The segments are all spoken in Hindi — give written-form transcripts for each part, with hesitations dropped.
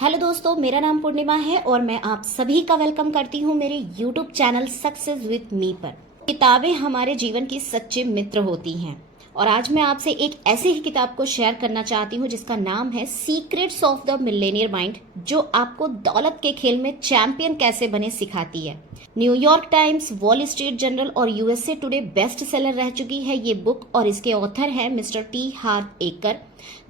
हेलो दोस्तों, मेरा नाम पूर्णिमा है और मैं आप सभी का वेलकम करती हूँ मेरे YouTube channel success with me पर। किताबें हमारे जीवन की सच्चे मित्र होती हैं और आज मैं आपसे एक ऐसी ही किताब को शेयर करना चाहती हूँ जिसका नाम है secrets of the Millionaire mind, जो आपको दौलत के खेल में चैंपियन कैसे बने सिखाती है। New York times, wall street journal और यूएसए टुडे बेस्ट सेलर रह चुकी है ये बुक और इसके ऑथर हैं मिस्टर टी हार्व एकर,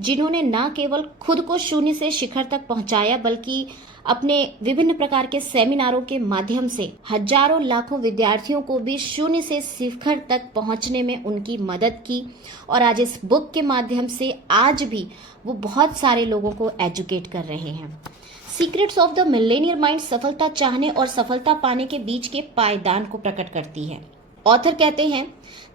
जिन्होंने न केवल खुद को शून्य से शिखर तक पहुंचाया बल्कि अपने विभिन्न प्रकार के सेमिनारों के माध्यम से हजारों लाखों विद्यार्थियों को भी शून्य से शिखर तक पहुंचने में उनकी मदद की। और आज इस बुक के माध्यम से आज भी वो बहुत सारे लोगों को एजुकेट कर रहे हैं। Secrets of the Millionaire mind सफलता चाहने और सफलता पाने के बीच के पायदान को प्रकट करती है। ऑथर कहते हैं,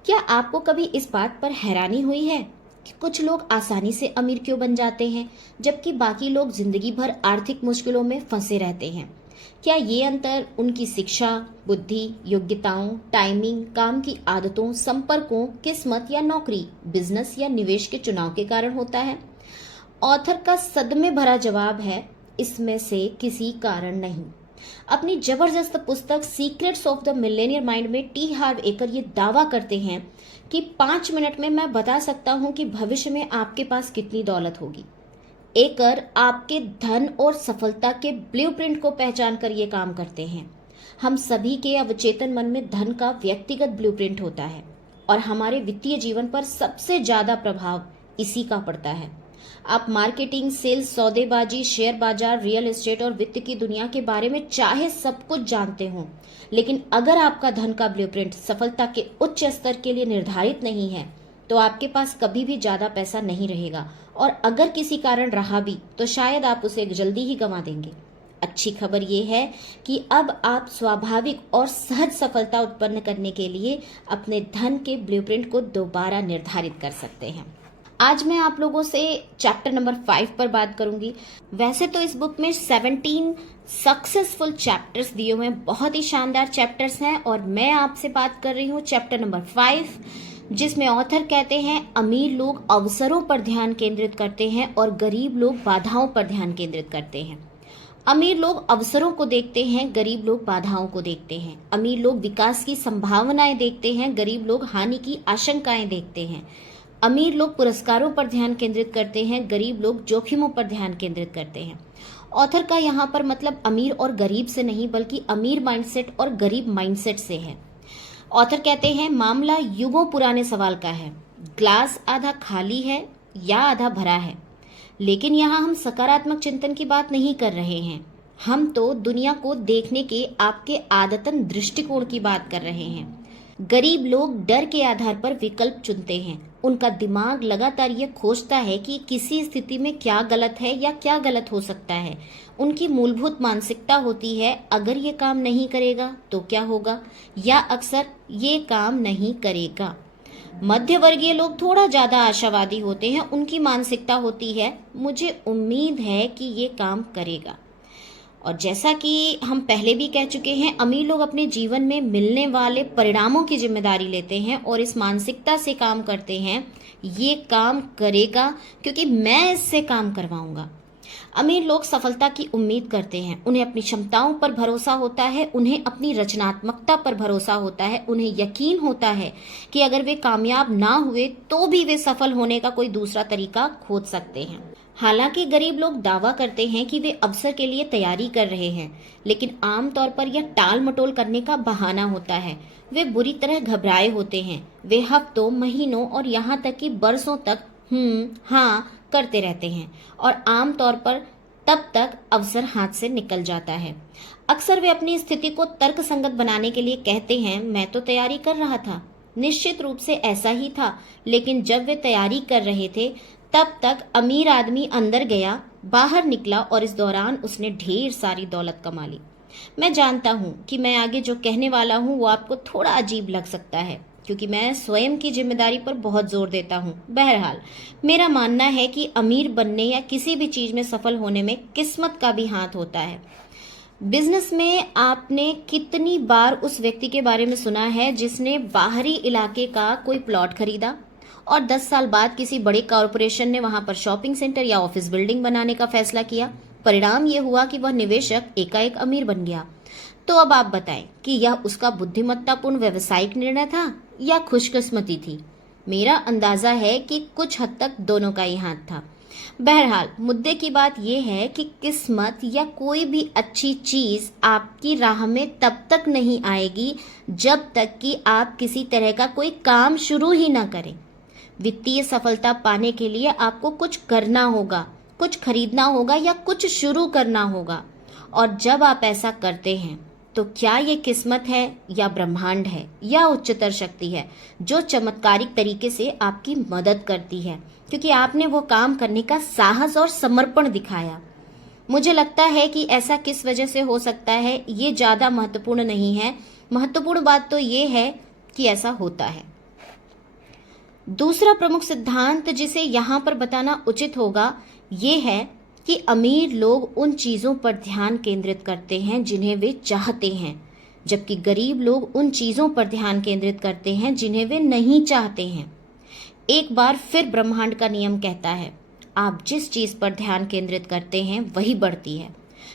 क्या आपको कभी इस बात पर हैरानी हुई है कि कुछ लोग आसानी से अमीर क्यों बन जाते हैं जबकि बाकी लोग जिंदगी भर आर्थिक मुश्किलों में फंसे रहते हैं? क्या ये अंतर उनकी शिक्षा, बुद्धि, योग्यताओं, टाइमिंग, काम की आदतों, संपर्कों, किस्मत या नौकरी, बिजनेस या निवेश के चुनाव के कारण होता है? ऑथर का सदमे भरा जवाब है, इसमें से किसी कारण नहीं। अपनी जबरदस्त पुस्तक secrets of the Millionaire mind में टी हार्व एकर ये दावा करते हैं कि 5 मिनट में मैं बता सकता हूं कि भविष्य में आपके पास कितनी दौलत होगी। एकर आपके धन और सफलता के ब्लूप्रिंट को पहचान कर ये काम करते हैं। हम सभी के अवचेतन मन में धन का व्यक्तिगत ब्लूप्रिंट होता है और हमारे वित्तीय जीवन पर सबसे ज्यादा प्रभाव इसी का पड़ता है। आप मार्केटिंग, सेल्स, सौदेबाजी, शेयर बाजार, रियल एस्टेट और वित्त की दुनिया के बारे में चाहे सब कुछ जानते हो, लेकिन अगर आपका धन का ब्लूप्रिंट सफलता के उच्च स्तर के लिए निर्धारित नहीं है तो आपके पास कभी भी ज्यादा पैसा नहीं रहेगा और अगर किसी कारण रहा भी तो शायद आप उसे जल्दी ही गंवा देंगे। अच्छी खबर यह है कि अब आप स्वाभाविक और सहज सफलता उत्पन्न करने के लिए अपने धन के ब्लूप्रिंट को दोबारा निर्धारित कर सकते हैं। आज मैं आप लोगों से चैप्टर नंबर 5 पर बात करूंगी। वैसे तो इस बुक में 17 सक्सेसफुल चैप्टर्स दिए हुए हैं, बहुत ही शानदार चैप्टर्स हैं और मैं आपसे बात कर रही हूँ चैप्टर नंबर 5, जिसमें ऑथर कहते हैं अमीर लोग अवसरों पर ध्यान केंद्रित करते हैं और गरीब लोग बाधाओं पर ध्यान केंद्रित करते हैं। अमीर लोग अवसरों को देखते हैं, गरीब लोग बाधाओं को देखते हैं। अमीर लोग विकास की संभावनाएं देखते हैं, गरीब लोग हानि की आशंकाएं देखते हैं। अमीर लोग पुरस्कारों पर ध्यान केंद्रित करते हैं, गरीब लोग जोखिमों पर ध्यान केंद्रित करते हैं। ऑथर का यहाँ पर मतलब अमीर और गरीब से नहीं बल्कि अमीर माइंडसेट और गरीब माइंडसेट से है। ऑथर कहते हैं मामला युगों पुराने सवाल का है, ग्लास आधा खाली है या आधा भरा है। लेकिन यहाँ हम सकारात्मक चिंतन की बात नहीं कर रहे हैं, हम तो दुनिया को देखने के आपके आदतन दृष्टिकोण की बात कर रहे हैं। गरीब लोग डर के आधार पर विकल्प चुनते हैं। उनका दिमाग लगातार ये खोजता है कि किसी स्थिति में क्या गलत है या क्या गलत हो सकता है। उनकी मूलभूत मानसिकता होती है, अगर ये काम नहीं करेगा तो क्या होगा, या अक्सर ये काम नहीं करेगा। मध्य वर्गीय लोग थोड़ा ज्यादा आशावादी होते हैं। उनकी मानसिकता होती है, मुझे उम्मीद है कि ये काम करेगा। और जैसा कि हम पहले भी कह चुके हैं, अमीर लोग अपने जीवन में मिलने वाले परिणामों की जिम्मेदारी लेते हैं और इस मानसिकता से काम करते हैं, ये काम करेगा क्योंकि मैं इससे काम करवाऊंगा। अमीर लोग सफलता की उम्मीद करते हैं, उन्हें अपनी क्षमताओं पर भरोसा होता है, उन्हें अपनी रचनात्मकता पर भरोसा होता है, उन्हें यकीन होता है कि अगर वे कामयाब ना हुए तो भी वे सफल होने का कोई दूसरा तरीका खोज सकते हैं। हालांकि गरीब लोग दावा करते हैं कि वे अवसर के लिए तैयारी कर रहे हैं, लेकिन आमतौर पर यह टाल मटोल करने का बहाना होता है। वे बुरी तरह घबराए होते हैं। वे हफ्तों, महीनों और यहाँ तक कि बरसों तक हाँ करते रहते हैं और आमतौर पर तब तक अवसर हाथ से निकल जाता है। अक्सर वे अपनी स्थिति को तर्कसंगत बनाने के लिए कहते हैं, मैं तो तैयारी कर रहा था। निश्चित रूप से ऐसा ही था, लेकिन जब वे तैयारी कर रहे थे तब तक अमीर आदमी अंदर गया, बाहर निकला और इस दौरान उसने ढेर सारी दौलत कमा ली। मैं जानता हूँ कि मैं आगे जो कहने वाला हूँ वो आपको थोड़ा अजीब लग सकता है क्योंकि मैं स्वयं की जिम्मेदारी पर बहुत जोर देता हूँ। बहरहाल मेरा मानना है कि अमीर बनने या किसी भी चीज में सफल होने में किस्मत का भी हाथ होता है। बिजनेस में आपने कितनी बार उस व्यक्ति के बारे में सुना है जिसने बाहरी इलाके का कोई प्लॉट खरीदा और 10 साल बाद किसी बड़े कॉरपोरेशन ने वहां पर शॉपिंग सेंटर या ऑफिस बिल्डिंग बनाने का फैसला किया। परिणाम ये हुआ कि वह निवेशक एकाएक अमीर बन गया। तो अब आप बताएं कि यह उसका बुद्धिमत्तापूर्ण व्यावसायिक निर्णय था या खुशकिस्मती थी। मेरा अंदाजा है कि कुछ हद तक दोनों का ही हाथ था। बहरहाल मुद्दे की बात यह है कि किस्मत या कोई भी अच्छी चीज आपकी राह में तब तक नहीं आएगी जब तक कि आप किसी तरह का कोई काम शुरू ही ना करें। वित्तीय सफलता पाने के लिए आपको कुछ करना होगा, कुछ खरीदना होगा या कुछ शुरू करना होगा। और जब आप ऐसा करते हैं तो क्या ये किस्मत है या ब्रह्मांड है या उच्चतर शक्ति है जो चमत्कारिक तरीके से आपकी मदद करती है, क्योंकि आपने वो काम करने का साहस और समर्पण दिखाया। मुझे लगता है कि ऐसा किस वजह से हो सकता है ये ज़्यादा महत्वपूर्ण नहीं है। महत्वपूर्ण बात तो ये है कि ऐसा होता है। दूसरा प्रमुख सिद्धांत जिसे यहाँ पर बताना उचित होगा ये है कि अमीर लोग उन चीज़ों पर ध्यान केंद्रित करते हैं जिन्हें वे चाहते हैं, जबकि गरीब लोग उन चीज़ों पर ध्यान केंद्रित करते हैं जिन्हें वे नहीं चाहते हैं। एक बार फिर ब्रह्मांड का नियम कहता है, आप जिस चीज़ पर ध्यान केंद्रित करते हैं वही बढ़ती है।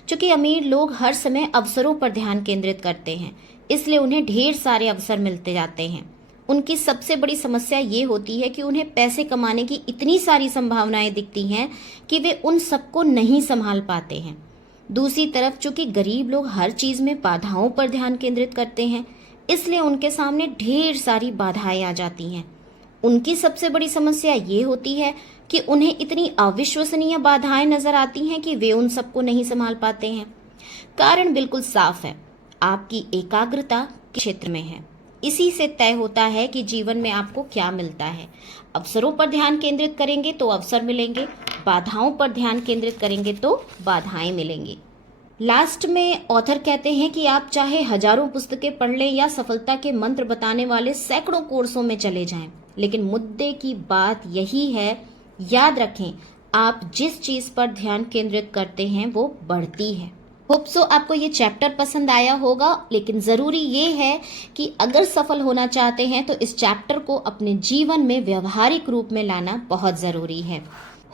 क्योंकि अमीर लोग हर समय अवसरों पर ध्यान केंद्रित करते हैं, इसलिए उन्हें ढेर सारे अवसर मिलते जाते हैं। उनकी सबसे बड़ी समस्या ये होती है कि उन्हें पैसे कमाने की इतनी सारी संभावनाएं दिखती हैं कि वे उन सबको नहीं संभाल पाते हैं। दूसरी तरफ चूंकि गरीब लोग हर चीज़ में बाधाओं पर ध्यान केंद्रित करते हैं, इसलिए उनके सामने ढेर सारी बाधाएं आ जाती हैं। उनकी सबसे बड़ी समस्या ये होती है कि उन्हें इतनी अविश्वसनीय बाधाएं नजर आती हैं कि वे उन सबको नहीं संभाल पाते हैं। कारण बिल्कुल साफ है, आपकी एकाग्रता किस क्षेत्र में है। इसी से तय होता है कि जीवन में आपको क्या मिलता है। अवसरों पर ध्यान केंद्रित करेंगे तो अवसर मिलेंगे, बाधाओं पर ध्यान केंद्रित करेंगे तो बाधाएं मिलेंगी। लास्ट में ऑथर कहते हैं कि आप चाहे हजारों पुस्तकें पढ़ लें या सफलता के मंत्र बताने वाले सैकड़ों कोर्सों में चले जाएं, लेकिन मुद्दे की बात यही है, याद रखें आप जिस चीज पर ध्यान केंद्रित करते हैं वो बढ़ती है। होप सो आपको ये चैप्टर पसंद आया होगा, लेकिन जरूरी ये है कि अगर सफल होना चाहते हैं तो इस चैप्टर को अपने जीवन में व्यवहारिक रूप में लाना बहुत जरूरी है।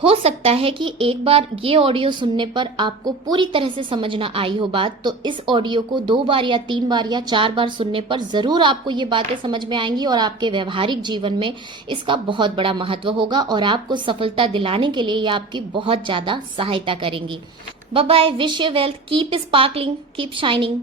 हो सकता है कि एक बार ये ऑडियो सुनने पर आपको पूरी तरह से समझ ना आई हो बात, तो इस ऑडियो को 2 बार या 3 बार या 4 बार सुनने पर जरूर आपको ये बातें समझ में आएंगी और आपके व्यवहारिक जीवन में इसका बहुत बड़ा महत्व होगा और आपको सफलता दिलाने के लिए ये आपकी बहुत ज्यादा सहायता करेंगी। Bye bye, wish you wealth, keep sparkling, keep shining.